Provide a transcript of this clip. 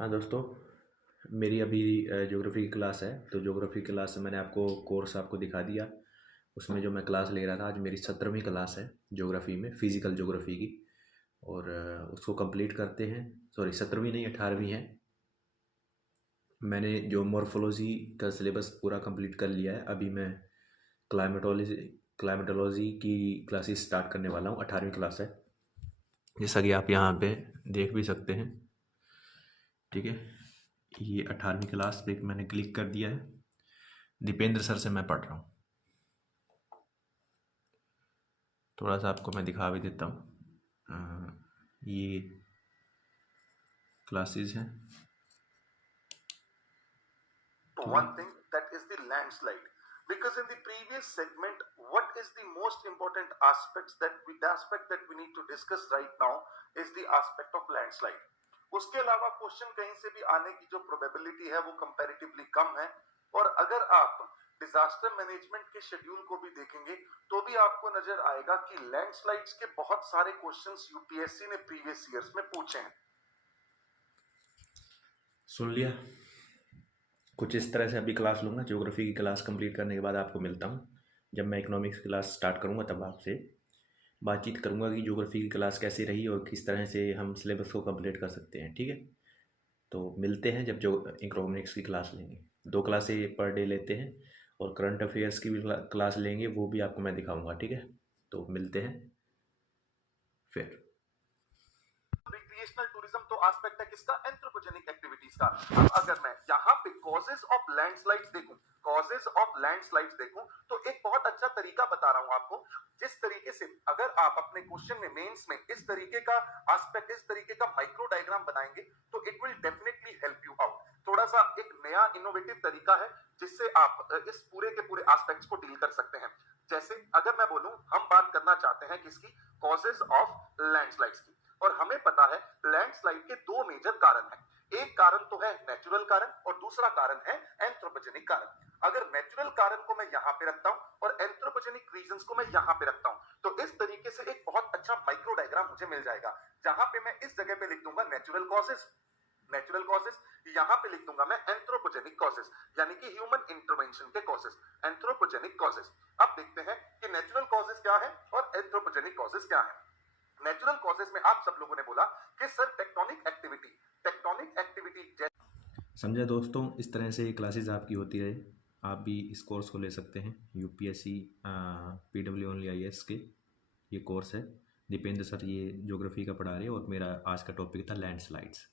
हाँ दोस्तों, मेरी अभी ज्योग्राफी की क्लास है। तो ज्योग्राफी क्लास से मैंने आपको कोर्स आपको दिखा दिया। उसमें जो मैं क्लास ले रहा था, आज मेरी 17वीं क्लास है ज्योग्राफी में, फिजिकल ज्योग्राफी की। और उसको कंप्लीट करते हैं। सॉरी, 17वीं नहीं, 18वीं है। मैंने जो मॉर्फोलॉजी का सिलेबस पूरा कंप्लीट कर लिया है। अभी मैं क्लाइमेटोलॉजी क्लाइमेटोलॉजी की क्लासेस स्टार्ट करने वाला हूँ। 18वीं क्लास है, जैसा कि आप यहाँ पे देख भी सकते हैं। ठीक है, ये 18वीं क्लास पे मैंने क्लिक कर दिया है। दीपेंद्र सर से मैं पढ़ रहा हूँ। थोड़ा सा आपको मैं दिखा भी देता हूँ। ये क्लासेस हैं। One thing, that is the landslide, because in the previous segment what is the most important aspect that we need to discuss right now is the aspect of landslide. उसके अलावा क्वेश्चन कहीं से भी आने की जो probability है वो कंपैरेटिवली कम है। और अगर आप डिजास्टर मैनेजमेंट के शेड्यूल को भी देखेंगे तो भी आपको नजर आएगा कि लैंडस्लाइड्स के बहुत सारे क्वेश्चंस यूपीएससी ने प्रीवियस ईयर्स में पूछे हैं। सुन लिया। कुछ इस तरह से अभी क्लास लूँगा। ज्योग्राफी की क्लास कंप्लीट करने के बाद आपको मिलता हूँ। जब मैं इकोनॉमिक्स की क्लास स्टार्ट करूँगा तब आपसे बातचीत करूँगा कि ज्योग्राफी की क्लास कैसी रही और किस तरह से हम सिलेबस को कंप्लीट कर सकते हैं। ठीक है, तो मिलते हैं जब जो इकोनॉमिक्स की क्लास लेंगे। 2 क्लासें पर डे लेते हैं और करंट अफेयर्स की भी क्लास लेंगे, वो भी आपको मैं दिखाऊँगा। ठीक है, तो मिलते हैं फिर। रिक्रिएशनल टूरिज्म तो एस्पेक्ट है किसका, एंथ्रोपोजेनिक एक्टिविटीज का। अब अगर मैं यहाँ पे कॉजेज ऑफ लैंडस्लाइड्स देखूं, तो एक बहुत अच्छा तरीका बता रहा हूं आपको। जिस तरीके से अगर आप अपने क्वेश्चन में मेंस में इस तरीके का एस्पेक्ट, इस तरीके का माइक्रो डायग्राम बनाएंगे तो it will definitely help you out. थोड़ा सा एक नया इनोवेटिव तरीका है जिससे आप इस पूरे के पूरे एस्पेक्ट्स को डील कर सकते हैं। जैसे अगर मैं बोलूं, हम बात करना चाहते हैं किसकी, कॉजेज ऑफ लैंडस्लाइड्स की। और हमें पता है लैंडस्लाइड के 2 मेजर कारण हैं। एक कारण तो है नेचुरल कारण और दूसरा कारण है एंथ्रोपोजेनिक कारण। अगर नेचुरल कारण को मैं यहां पे रखता हूं और एंथ्रोपोजेनिक रीजंस को मैं यहां पे रखता हूं तो इस तरीके से एक बहुत अच्छा माइक्रो डायग्राम मुझे मिल जाएगा, जहां पे मैं इस जगह पे लिख दूंगा नेचुरल कॉजेस, यहां पे लिख दूंगा मैं एंथ्रोपोजेनिक कॉजेस, यानी कि ह्यूमन इंटरवेंशन के कॉजेस, एंथ्रोपोजेनिक कॉजेस। अब देखते हैं कि नेचुरल कॉजेस क्या है और एंथ्रोपोजेनिक कॉजेस क्या है। नेचुरल कॉजेस में आप सब लोगों ने बोला कि सर टेक्टोनिक एक्टिविटी समझा दोस्तों, इस तरह से क्लासेस आपकी होती रहे। आप भी इस कोर्स को ले सकते हैं। यूपीएससी पीडब्ल्यू ओनली आईएएस के ये कोर्स है। दीपेंद्र सर ये ज्योग्राफी का पढ़ा रहे हैं और मेरा आज का टॉपिक था लैंडस्लाइड्स।